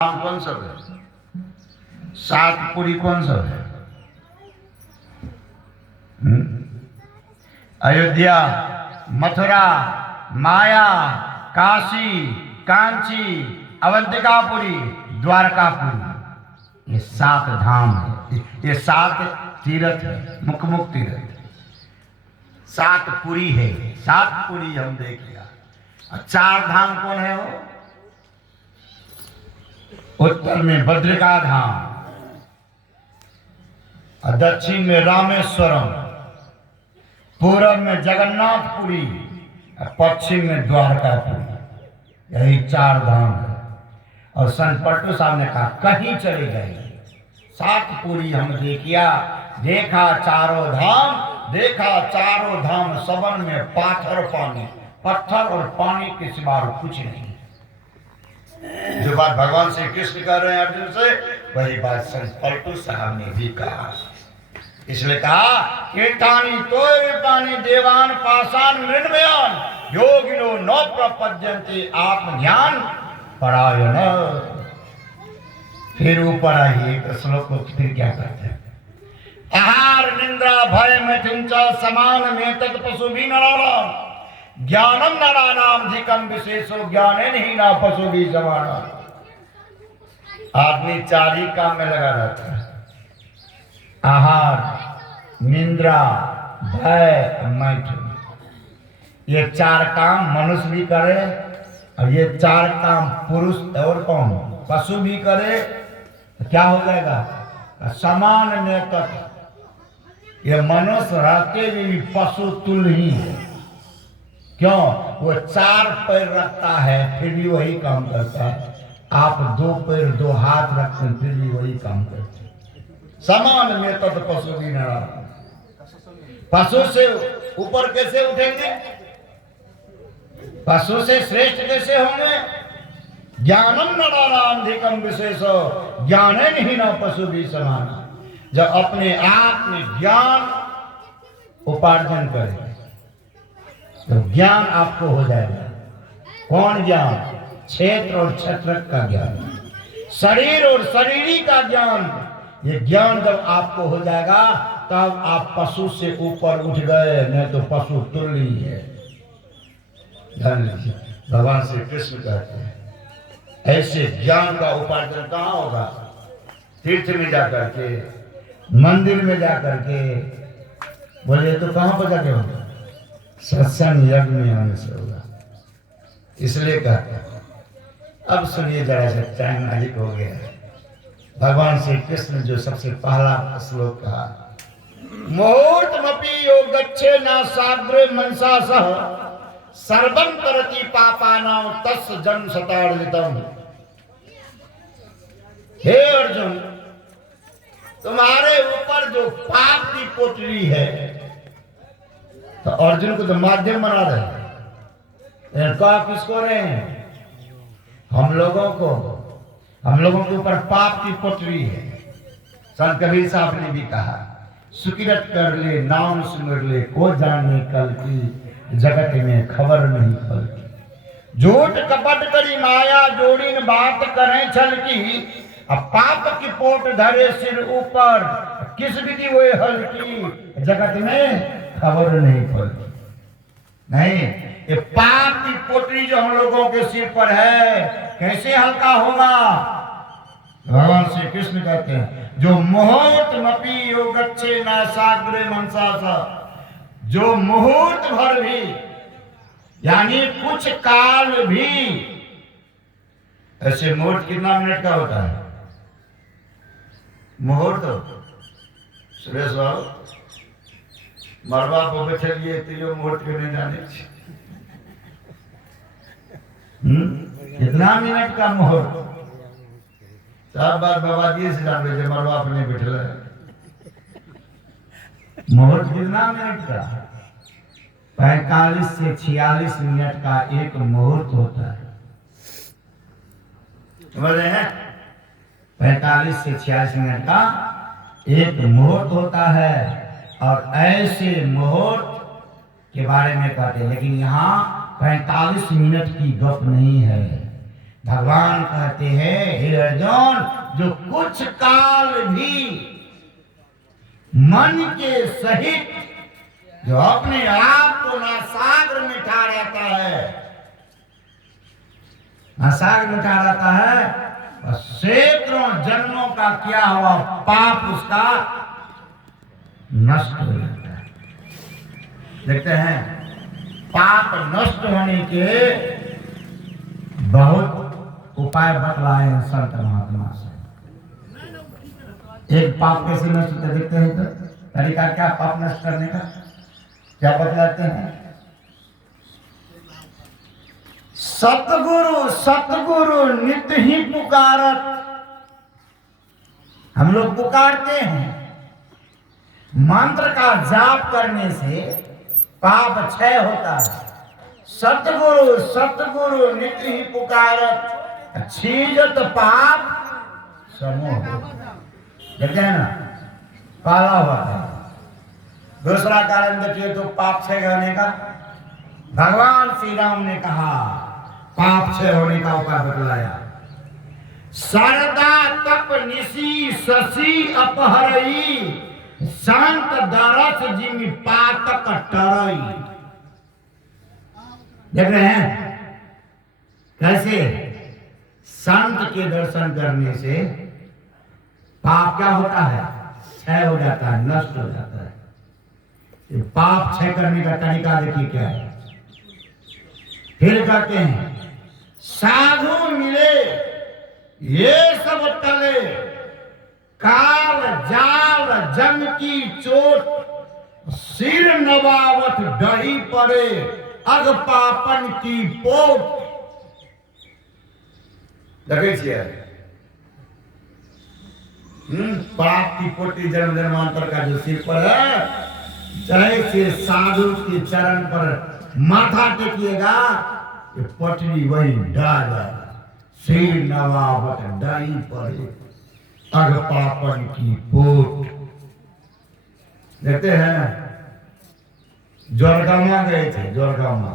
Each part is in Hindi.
नाम कौन सा है? सातपुरी कौन सा है? अयोध्या, मथुरा, माया, काशी, कांची, अवंतिकापुरी, द्वारकापुरी, ये 7 धाम है। ये 7 तीर्थ है, मुख तीर्थ। 7 पुरी है, 7 पुरी हम देख लिया। और 4 धाम कौन है वो? उत्तर में बद्रिका धाम, और दक्षिण में रामेश्वरम, पूरब में जगन्नाथपुरी, और पश्चिम में द्वारकापुरी। यही 4 धाम है। और संत पलटू साहब ने कहा कहीं चले गए, 7 पुरी हम देखा चारों धाम, देखा चारों धाम सबन में पाथर पानी, पत्थर और पानी के सिवा कुछ नहीं। जो बात भगवान श्री कृष्ण कर रहे हैं अर्जुन से, वही बात संत पलटू साहब ने भी कहा। इसलिए कहा कीर्तानी तोय पानी देवान पाषाण मृण्मयान योगिनो न प्रपद्यन्ते आत्मज्ञान परायण। फिर ऊपर आइए तो श्लोक को फिर क्या कहते हैं? आहार निंद्रा भय मैथिंच समान में तत् पशु भी नराणाम ज्ञानम नराणाम अधिकम विशेषो ज्ञाने नहीं ना पशु भी समाना। आदमी 4 ही काम में लगा रहता है, आहार, निंद्रा, भय, मैथुन। ये 4 काम मनुष्य भी करे, और ये 4 काम पुरुष और कौन पशु भी करे, तो क्या हो जाएगा? समान में तत्। ये मनुष्य रहते भी पशु तुल्य ही है। क्यों? वो 4 पैर रखता है फिर भी वही काम करता है। आप 2 पैर 2 हाथ रखते हैं फिर भी वही काम करते हैं। समान में तत् पशु भी न। पशु से ऊपर कैसे उठेंगे? पशु से श्रेष्ठ कैसे होंगे? ज्ञानम नराणाम अधिकम विशेषो ज्ञाने नहीं ना पशु भी समान। जब अपने आप में ज्ञान उपार्जन करें तो ज्ञान आपको हो जाएगा। कौन ज्ञान? क्षेत्र और क्षेत्रक का ज्ञान, शरीर और शरीरी का ज्ञान। ये ज्ञान जब आपको हो जाएगा तब आप पशु से ऊपर उठ गए, नहीं तो पशु तुल्य ही है। भगवान श्री कृष्ण कहते हैं ऐसे ज्ञान का उपार्जन कहाँ होगा? तीर्थ में जाकर के, मंदिर में जाकर के। बोले तो कहाँ पर जाके होगा? सत्संग यज्ञ में आने से होगा। इसलिए कहते हैं। अब सुनिए जरा सा, टाइम अधिक हो गया है। भगवान श्री कृष्ण जो सबसे पहला श्लोक कहा, मुहूर्तमपि यो गच्छे न साग्रे मनसा सह सर्वं तरति पापानां तस्य जन्म शतार्जितम्। हे अर्जुन, तुम्हारे ऊपर जो पाप की पोटली है, तो अर्जुन को तो माध्यम बना रहे हैं। कहा किसको रहे हैं? हम लोगों के ऊपर पाप की पोटली है। संत कबीर साहब ने भी कहा, सुकिरत कर ले नाम सुमिर ले को जाने कल की जगत में खबर नहीं फल की। झूठ कपट करी माया जोड़ी न बात करें छल की। अब पाप की पोट धरे सिर ऊपर किस विधि वो हल की। जगत में खबर नहीं पड़ती। नहीं, ये पाप की पोटली जो हम लोगों के सिर पर है कैसे हल्का होगा? भगवान श्री कृष्ण कहते हैं जो मुहूर्त मपी यो गच्छे न साग्रे मनसा सा, जो मुहूर्त भर भी यानी कुछ काल भी। ऐसे मुहूर्त कितना मिनट का होता है? मुहूर्त सुरेश बाबू मरवा पर बैठलिए तो यो मुहूर्त के नहीं जाने। कितना मिनट का मुहूर्त? 4 बार बाबा जी से जान रहे मरवा पर नहीं बैठे। मुहूर्त कितना मिनट का? 45 से 46 मिनट का एक मुहूर्त होता है। समझ रहे हैं? 45 से 46 मिनट का एक मुहूर्त होता है। और ऐसे मुहूर्त के बारे में कहते हैं, लेकिन यहाँ 45 मिनट की गप नहीं है। भगवान कहते हैं हे अर्जुन, जो कुछ काल भी मन के सहित जो अपने आप को नासाग्र मिटा रहता है, नासाग्र मिटा रहता है, सैकड़ों जन्मों का किया हुआ पाप उसका नष्ट हो जाता है। देखते हैं पाप नष्ट होने के बहुत उपाय बतलाए हैं संत महात्मा से। एक पाप कैसे नष्ट होता देखते हैं, तो तरीका क्या पाप नष्ट करने का, क्या बतलाते हैं? सतगुरु सतगुरु नित्य ही पुकारत। हम लोग पुकारते हैं, मंत्र का जाप करने से पाप क्षय होता है। सतगुरु सतगुरु नित्य ही पुकारत, छीजत पाप समूह। देखते हैं ना, पाला हुआ है। दूसरा कारण देखिए तो पाप क्षय करने का, भगवान श्री राम ने कहा पाप क्षय होने का उपाय बतलाया। शारदा तप निशी शशि अपहरई, शांत दरस जिमि पातक टरई। देख रहे हैं कैसे संत के दर्शन करने से पाप क्या होता है, क्षय हो जाता है, नष्ट हो जाता है। ये पाप क्षय करने का तरीका देखिए क्या है। फिर कहते हैं साधु मिले ये सब टले, काल जाल जम की चोट, सिर नवावत डही पड़े, अग पापन की पोट। देखे छिए पाप की पोटी जन्म जन्मांतर का जो सिर पर है, जैसे साधु के चरण पर माथा टेकिएगा, ये पटरी वही डाल, सिर नवावत डाई पड़े, अग पापन की पोट। देखते हैं जोरगामा गए थे, जोरगामा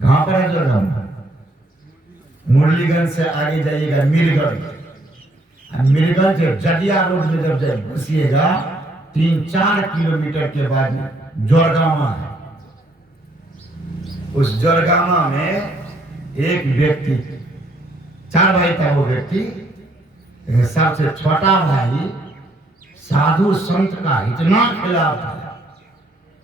कहां पर है जोरगामा? मुरलीगंज से आगे जाइएगा मीरगंज, मीरगंज जदिया रोड में जब घुसिएगा 3-4 किलोमीटर के बाद जोरगामा है। उस जोरगामा में एक व्यक्ति, 4 भाई था वो व्यक्ति, सबसे छोटा भाई साधु संत का इतना खिलाफ था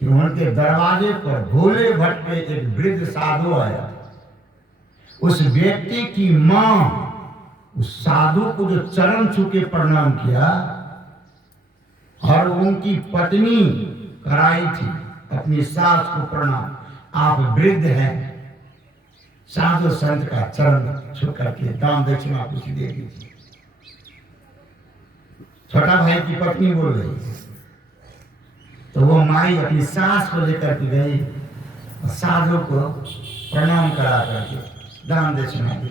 कि उनके दरवाजे पर भोले भट्टे एक वृद्ध साधु आया। उस व्यक्ति की मां उस साधु को जो चरण छू के प्रणाम किया, और उनकी पत्नी कराई थी अपनी सास को प्रणाम, आप वृद्ध हैं, साधु संत का चरण छू करके दान दक्षिणा कुछ दे दीजिए। छोटा भाई की पत्नी बोल रही, तो वो माई अपनी सास को लेकर के गई, साधु को प्रणाम करा करके दान दक्षिणा दी।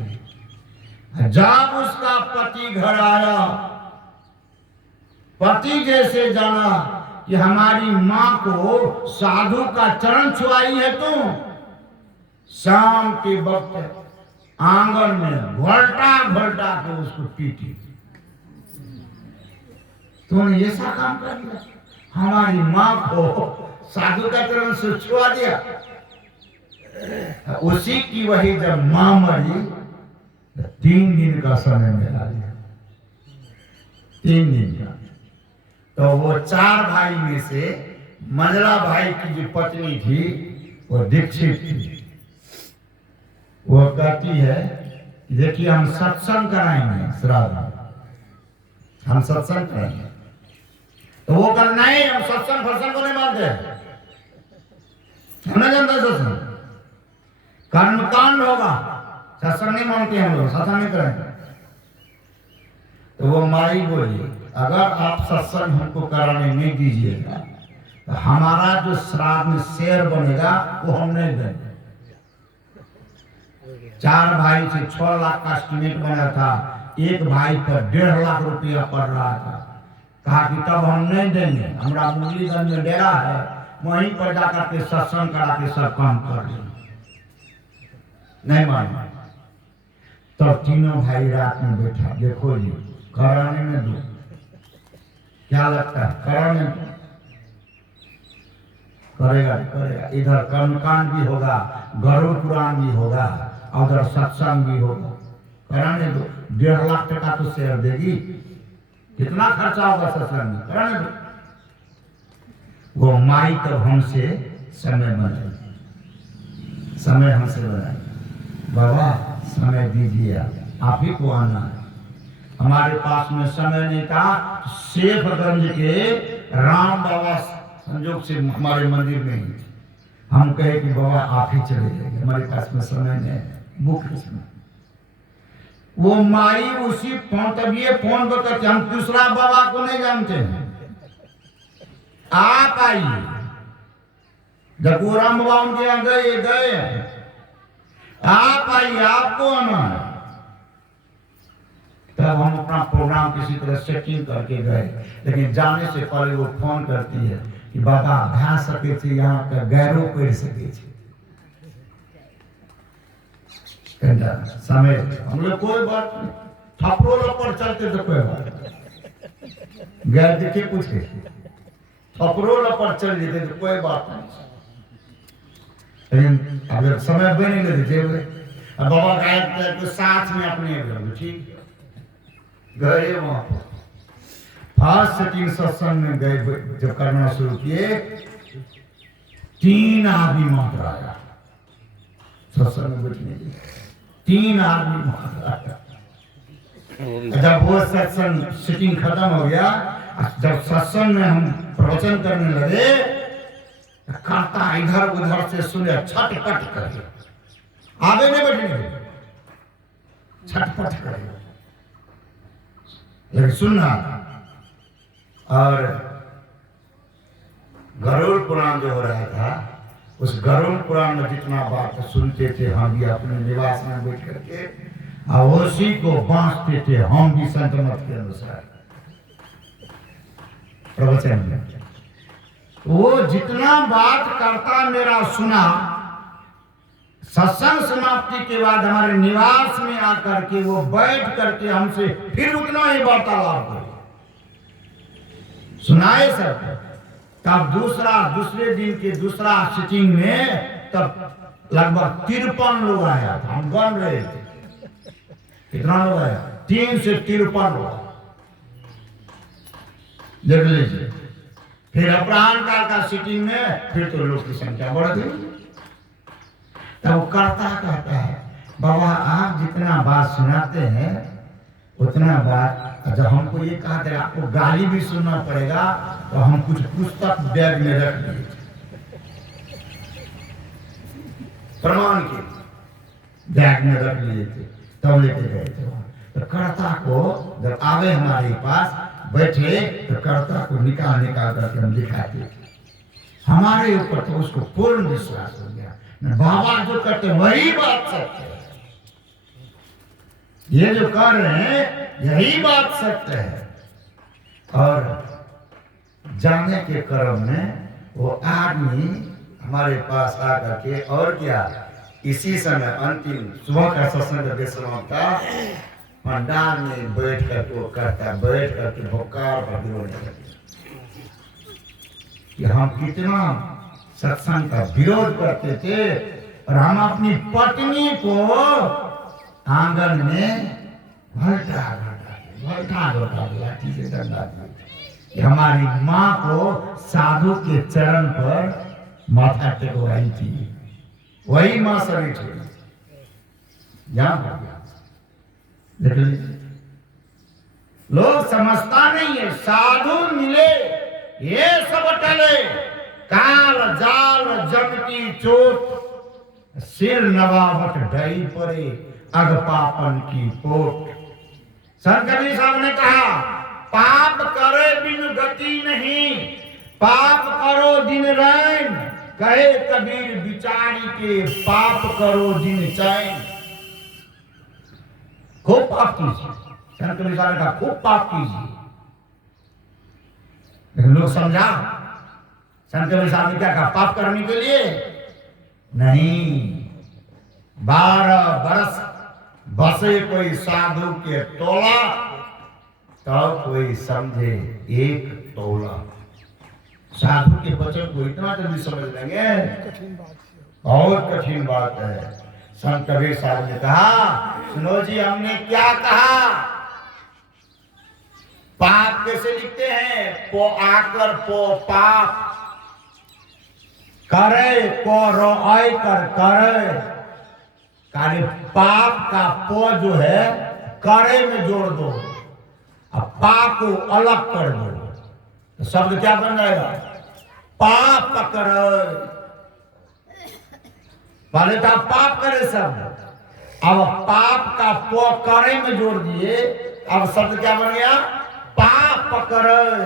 जब उसका पति घर आया, पति जैसे जाना कि हमारी मां को साधु का चरण छुआई है, तुम शाम के वक्त आंगन में घोलटा घोलटा के उसको पीटी। तुमने ऐसा काम कर दिया, हमारी मां को साधु का चरण से छुआ दिया। उसी की वही जब मां मरी, 3 दिन का समय मिला दिया, 3 दिन का। तो वो 4 भाई में से मंझला भाई की जो पत्नी थी वो दीक्षित थी। वो कहती है देखिए हम सत्संग कराएंगे, श्राद्ध हम सत्संग कराएंगे। तो वो कल नहीं, हम सत्संग फत्संग को नहीं मानते, हम नहीं जानते सत्संग, कर्मकांड होगा, सत्संग नहीं मानते हम लोग, सत्संग नहीं करेंगे। तो वो माई बोली अगर आप सत्संग हमको कराने नहीं दीजिएगा तो हमारा जो श्राद्ध में शेयर बनेगा वो हम नहीं देंगे। 4 भाई से 6 लाख का एस्टिमेट बना था, एक भाई पर 1.5 लाख रुपया पड़ रहा था। कहा कि तब हम नहीं देंगे, हमारा मुरलीगंज में डेरा है, वहीं पर जाकर के सत्संग करा के सब काम कर लेंगे। नहीं माना। तो तीनों भाई रात में बैठा, देखो जी कराने में दो, क्या लगता है कराने में करेगा करेगा। इधर कर्मकांड भी होगा, गरुड़ पुराण भी होगा, उधर सत्संग भी होगा, कराने दो। 1.5 लाख टका तो शेयर देगी, कितना खर्चा होगा सत्संग में, कराने दो। वो माई तब हमसे समय बनाई, समय हमसे बनाई, बाबा समय दीजिए, आप ही को आना है। हमारे पास में समय नहीं था। शेखगंज के राम बाबा संजोग से हमारे मंदिर में ही हम कहे कि बाबा आप ही चले जाइए, हमारे पास में समय नहीं, बुक समय। वो माई उसी फोन, तब ये फोन करते, हम दूसरा बाबा को नहीं जानते हैं, आप आइए। जब वो राम बाबा उनके यहाँ गए, आप आइए, आपको आना है। तब हम अपना प्रोग्राम किसी तरह सेटिंग करके गए, लेकिन जाने से पहले वो फोन करती है कि बाबा भा सके थे, यहाँ का गैरो पढ़ सके थे। समय हम लोग कोई बात नहीं, थपड़ों पर चलते तो कोई बात, गैर देखे पूछे थपड़ों पर चल देते तो कोई बात नहीं। लेकिन अगर समय बने लेते अब बाबा गए तो साथ में अपने ठीक गए, वहां पर फास्ट सेटिंग सत्संग में गए, जब करना शुरू किए 3 आदमी मात्र आया सत्संग में बैठने के लिए, 3 आदमी मात्र आया। जब वो सत्संग सेटिंग खत्म हो गया, जब सत्संग में हम प्रवचन करने लगे, करता इधर उधर से सुने छटपट करे, आगे नहीं बैठने, छटपट करे, लेकिन सुनना। और गरुड़ पुराण जो हो रहा था, उस गरुड़ पुराण में जितना बात सुनते थे हम भी अपने निवास में बैठ करके, और उसी को बांटते थे हम भी संत मत के अनुसार प्रवचन में। वो जितना बात करता मेरा सुना, सत्संग समाप्ति के बाद हमारे निवास में आकर के वो बैठ करके हमसे फिर उतना ही वार्तालाप करे, सुनाए सब। तब दूसरे दिन के दूसरा सिटिंग में तब लगभग 53 लोग आया था, हम गन रहे थे कितना लोग आया, 3 से 53 लोग, देख लीजिए। फिर अपराह्न काल का सिटिंग में फिर तो लोग की संख्या बढ़ गई। तब करता कहता है, बाबा आप जितना बात सुनाते हैं उतना बात, जब हमको ये कहा था आपको गाली भी सुनना पड़ेगा, तो हम कुछ पुस्तक बैग में रख दिए प्रमाण के, बैग में रख लिए थे, तब लेके गए थे। तो कर्ता को जब आवे हमारे पास बैठे, तो कर्ता को निकाल करके हम दिखाते थे, हमारे ऊपर तो उसको पूर्ण विश्वास हो गया, बाबा जो करते वही बात सत्य है, ये जो कर रहे हैं यही बात सत्य है। और जाने के क्रम में वो आदमी हमारे पास आकर के, और क्या, इसी समय अंतिम सुबह का सत्संग बेसवा था, पंडाल में बैठ कर वो करता, बैठ करके भोकार विरोध कि हम कितना सत्संग का विरोध करते थे, और हम अपनी पत्नी को आंगन में भलटा लाठी से डंडा दिया। हमारी माँ को साधु के चरण पर माथा टेकवाई थी, वही माँ सभी लोग समझता नहीं है, साधु मिले ये सब टले, काल जाल जमती चोट, सिर नवावट ढई पड़े, अग पापन की पोट। संत कबीर साहब ने कहा, पाप करे बिन गति नहीं, पाप करो दिन रैन, कहे कबीर बिचारी के, पाप करो दिन चैन। खूब पाप कीजिए, संत कबीर साहब ने कहा खूब पाप कीजिए, लेकिन लोग समझा, संत कबीर साहब ने क्या कहा, पाप करने के लिए नहीं, 12 बरस बसे कोई साधु के तोला, तो कोई समझे 1 तोला। साधु के वचन को इतना जल्दी समझ लेंगे, बहुत कठिन बात है। संत कबीर साहब ने कहा, सुनो जी, हमने क्या कहा? पाप कैसे लिखते हैं? पो आकर पो पाप, करे को रो आई कर करे। कार्य पाप का पो जो है करे में जोड़ दो, अब पाप को अलग कर दो, तो शब्द क्या बन जाएगा? पाप पकड़। पहले तो आप पाप करे शब्द, अब पाप का पो करे में जोड़ दिए, अब शब्द क्या बन गया? पाप पकड़े।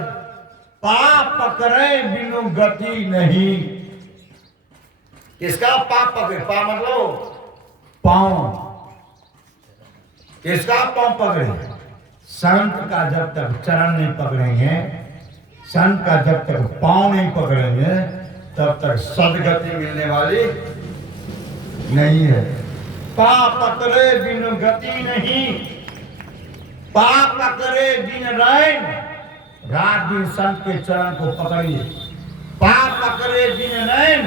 पाप पकड़े बिनु गति नहीं। किसका पाप पकड़े? पाप मतलब पांव। किसका पांव पकड़े? संत का जब तक चरण नहीं पकड़ेंगे, संत का जब तक पांव नहीं पकड़ेंगे, तब तक सदगति मिलने वाली नहीं है। पाप पकड़े बिनु गति नहीं, पाप पकड़े बिन रैन। रात दिन संत के चरण को पकड़िए। पाप पकड़े बिन रैन,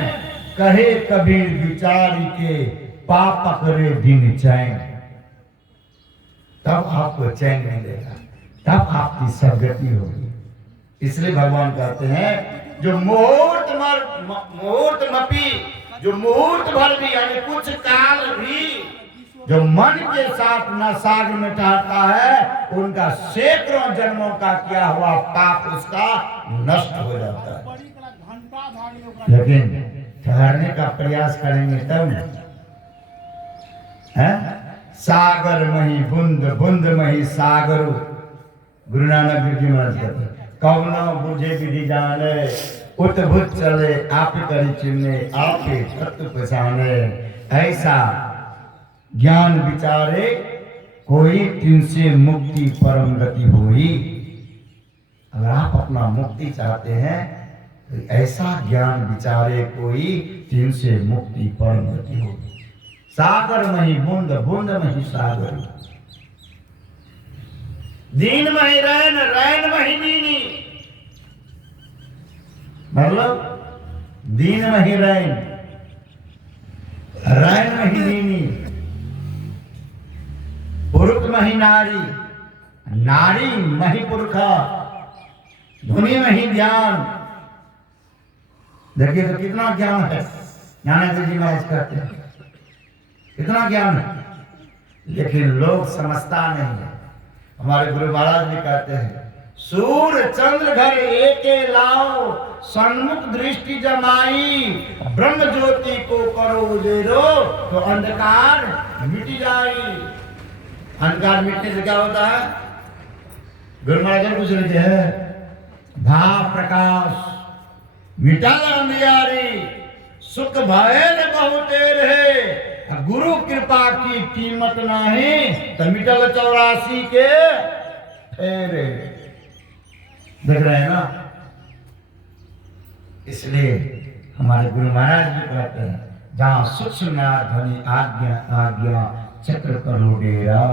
कहे कबीर विचारी के, पाप पकड़े बिन चैन। तब आपको चैन मिलेगा, तब आपकी सदगति होगी। इसलिए भगवान कहते हैं, जो मुहूर्त मपी, जो मुहूर्त भर भी यानी कुछ काल भी जो मन के साथ न सागर में ठहरता है, उनका सैकड़ों जन्मों का किया हुआ पाप उसका नष्ट हो जाता है। लेकिन ठहरने का प्रयास करेंगे तब है। सागर मही बूंद, बूंद मही सागर। गुरु नानक देव जी महाराज कहते, कवनो बुझे विधि जाने, उत भुत चले आप करी चिन्हे, आप तत्व पहचाने। ऐसा ज्ञान विचारे कोई, तिनसे मुक्ति परम गति होई। अगर आप अपना मुक्ति चाहते हैं तो ऐसा ज्ञान विचारे कोई, तिनसे मुक्ति परम गति होगी। सागर मही बूंद, बूंद मही सागर। दीन मही रैन, रैन मही दीनी। मतलब दीन मही रैन, रैन मही दीनी। पुरुष मही नारी, नारी मही पुरखा। धुनी मही ज्ञान। देखिए तो कितना ज्ञान है। नानक जी महाराज कहते हैं कितना ज्ञान है, लेकिन लोग समझता नहीं है। हमारे गुरु महाराज भी कहते हैं, सूर्य चंद्र घर एके लाओ, सन्मुख दृष्टि जमाई। ब्रह्म ज्योति को करो उजेरो, तो अंधकार मिट जाए। अंधकार मिटने से क्या होता है? गुरु महाराज कुछ लिखे है, भाव प्रकाश मिटा अंधियारी, सुख भयल बहुतेर है। गुरु कृपा की कीमत नहीं, तो मिटल 84 के फेरे। देख रहे हैं ना? इसलिए हमारे गुरु महाराज भी कहते हैं, जहाँ सूक्ष्म ध्वनि आज्ञा आज्ञा चक्र करो डेरा,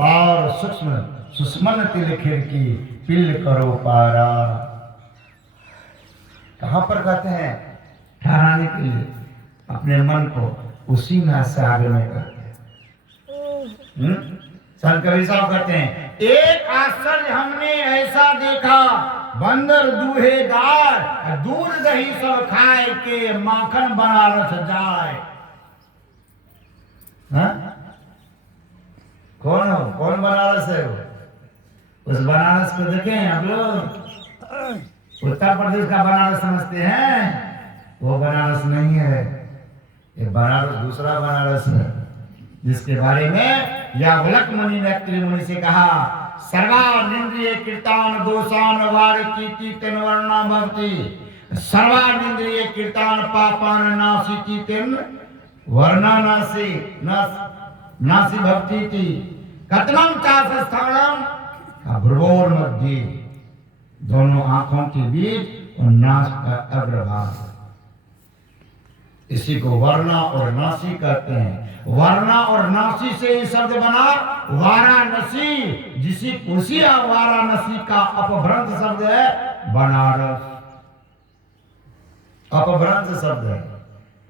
और सूक्ष्म सुस्मन तिल खिड़की पिल करो पारा। कहाँ पर कहते हैं? ठहराने के लिए अपने मन को उसी में सागर में करते हैं। संत कबीर साहब कहते हैं, एक आश्चर्य हमने ऐसा देखा, बंदर दूहेदार, दूध दही सब खाए के माखन बनारस जाए। कौन हो? कौन बनारस है वो? उस बनारस को देखें आप लोग। उत्तर प्रदेश का बनारस समझते हैं, वो बनारस नहीं है। ये बनारस दूसरा बनारस है, जिसके बारे में याज्ञवल्क्य मुनि ने अत्रि मुनि से कहा, सर्वानिंद्रिय कृतान दोषान वारिकीति तेन वर्णा भवति, सर्वानिंद्रिय कृतान पापान नासीति तेन वर्णा नासी भवति। कथनम चास स्थानम भ्रुवोर मध्य, दोनों आंखों के बीच और नाक का अग्रभाग, इसी को वर्णा और नासी कहते हैं। वरना और नासी से ये शब्द बना वाराणसी, जिसी उसी वाराणसी का अपभ्रंश शब्द है बनारस। अपभ्रंश शब्द है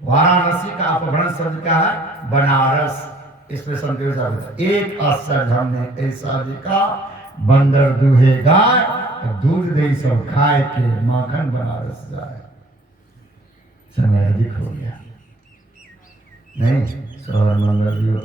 वाराणसी का, अपभ्रंश शब्द क्या है बनारस। इसमें संदेश एक आश्चर्य हमने ऐसा देखा, बंदर दूहे गाय दूध दे सब खाए के माखन बनारस जाए। समय अधिक हो गया नहीं, सौर मंगल भी हो